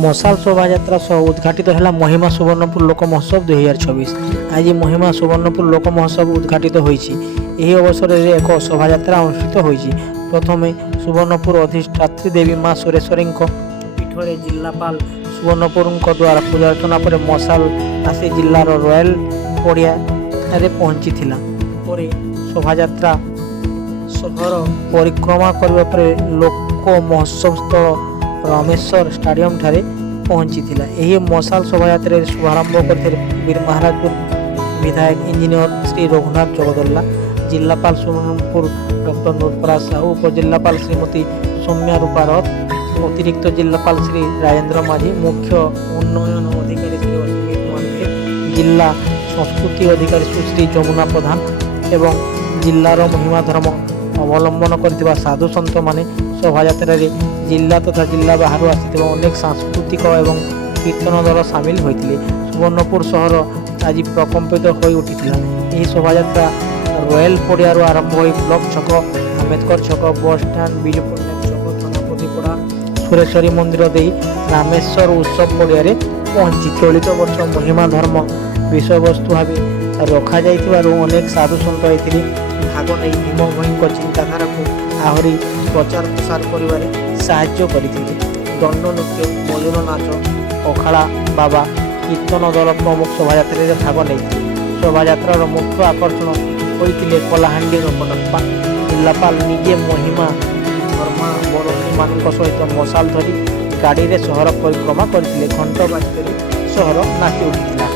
মশাল শোভাযাত্রা সহ উদ্ঘাটিত ହେଲା ମହିମା ସୁବର୍ଣ୍ଣପୁର ଲୋକ ମହୋତ୍ସବ 2024। ଆଜି ମହିମା ସୁବର୍ଣ୍ଣପୁର ଲୋକ ମହୋତ୍ସବ ଉଦ୍ଘାଟିତ ହୋଇଛି। ଏହି ଅବସରରେ ଏକ ଶୋଭାଯାତ୍ରା ଅନୁଷ୍ଠିତ ହୋଇଛି। ପ୍ରଥମେ ସୁବର୍ଣ୍ଣପୁର ଅଧିଷ୍ଠାତ୍ରୀ ଦେବୀ ମା ସୁରେଶ୍ୱରୀଙ୍କ ପୀଠରେ ଜିଲ୍ଲାପାଳ ସୁବର୍ଣ୍ଣପୁରଙ୍କ ଦ୍ୱାରା ପୂଜାର୍ଚ୍ଚନା ପରେ ମଶାଲ ଆସି ଜିଲ୍ଲାର ରୟାଲ ପଡ଼ିଆରେ ପହଞ୍ଚିଥିଲା। ପରେ ଶୋଭାଯାତ୍ରା ସହର ପରିକ୍ରମା କରିବା ପରେ ଲୋକ ମହୋତ୍ସବ ସ୍ଥଳ ରାମେଶ୍ୱର ଷ୍ଟାଡିୟମ ଠାରେ ପହଞ୍ଚିଥିଲା। ଏହି ମଶାଲ ଶୋଭାଯାତ୍ରାରେ ଶୁଭାରମ୍ଭ କରିଥିଲେ ମହାରାଜପୁର ବିଧାୟକ ଇଞ୍ଜିନିୟର ଶ୍ରୀ ରଘୁନାଥ ଜଗଦଲ୍ଲା, ଜିଲ୍ଲାପାଳ ସୁବର୍ଣ୍ଣପୁର ଡକ୍ଟର ନୂରପରାଜ ସାହୁ, ଉପଜିଲ୍ଲାପାଳ ଶ୍ରୀମତୀ ସୌମ୍ୟା ରୂପା ରଥ, ଅତିରିକ୍ତ ଜିଲ୍ଲାପାଳ ଶ୍ରୀ ରାଜେନ୍ଦ୍ର ମାଝୀ, ମୁଖ୍ୟ ଉନ୍ନୟନ ଅଧିକାରୀ ଶ୍ରୀ ଅଶ୍ୱିନୀ କୁମାର ଦେ, ଜିଲ୍ଲା ସଂସ୍କୃତି ଅଧିକାରୀ ସୁଶ୍ରୀ ଯମୁନା ପ୍ରଧାନ ଏବଂ ଜିଲ୍ଲାର ମହିମା ଧର୍ମ ଅବଲମ୍ବନ କରିଥିବା ସାଧୁ ସନ୍ଥମାନେ ଶୋଭାଯାତ୍ରାରେ ଜିଲ୍ଲା ତଥା ଜିଲ୍ଲା ବାହାରୁ ଆସିଥିବା ଅନେକ ସାଂସ୍କୃତିକ ଏବଂ କୀର୍ତ୍ତନ ଦଳ ସାମିଲ ହୋଇଥିଲେ। ସୁବର୍ଣ୍ଣପୁର ସହର ଆଜି ପ୍ରକମ୍ପିତ ହୋଇ ଉଠିଥିଲା। ଏହି ଶୋଭାଯାତ୍ରା ରୟାଲ ପଡ଼ିଆରୁ ଆରମ୍ଭ ହୋଇ ବ୍ଲକ ଛକ, ଆମ୍ବେଦକର ଛକ, ବସ୍ ଷ୍ଟାଣ୍ଡ, ବିଜୁ ପଟ୍ଟନାୟକ ଛକ, ଥାନାପତିପଡ଼ା, ସୁରେଶ୍ୱରୀ ମନ୍ଦିର ଦେଇ ରାମେଶ୍ୱର ଉତ୍ସବ ପଡ଼ିଆରେ ପହଞ୍ଚି ଚଳିତ ବର୍ଷ ମହିମା ଧର୍ମ ବିଷୟବସ୍ତୁ ଭାବେ ରଖାଯାଇଥିବାରୁ ଅନେକ ସାଧୁ ସନ୍ଥ ଏଥିରେ ଭାଗ ନେଇ ଭୀମ ଭୋଇଙ୍କ ଚିନ୍ତାଧାରାକୁ ଆହୁରି ପ୍ରଚାର ପ୍ରସାର କରିବାରେ ସାହାଯ୍ୟ କରିଥିଲେ। ଦଣ୍ଡ ନୃତ୍ୟ, ମୟୁର ନାଚ, ଅଖାଡ଼ା ବାବା, କୀର୍ତ୍ତନ ଦଳ ପ୍ରମୁଖ ଶୋଭାଯାତ୍ରାରେ ଭାଗ ନେଇଥିଲେ। ଶୋଭାଯାତ୍ରାର ମୁଖ୍ୟ ଆକର୍ଷଣ ହୋଇଥିଲେ କଳାହାଣ୍ଡିର କଟପ୍ପା। ଜିଲ୍ଲାପାଳ ନିଜେ ମହିମା ଧର୍ମାବଲମ୍ବୀମାନଙ୍କ ସହିତ ମଶାଲ ଧରି ଗାଡ଼ିରେ ସହର ପରିକ୍ରମା କରିଥିଲେ। ଘଣ୍ଟ ବାଜିତରେ ସହର ନାଚି ଉଠିଥିଲା।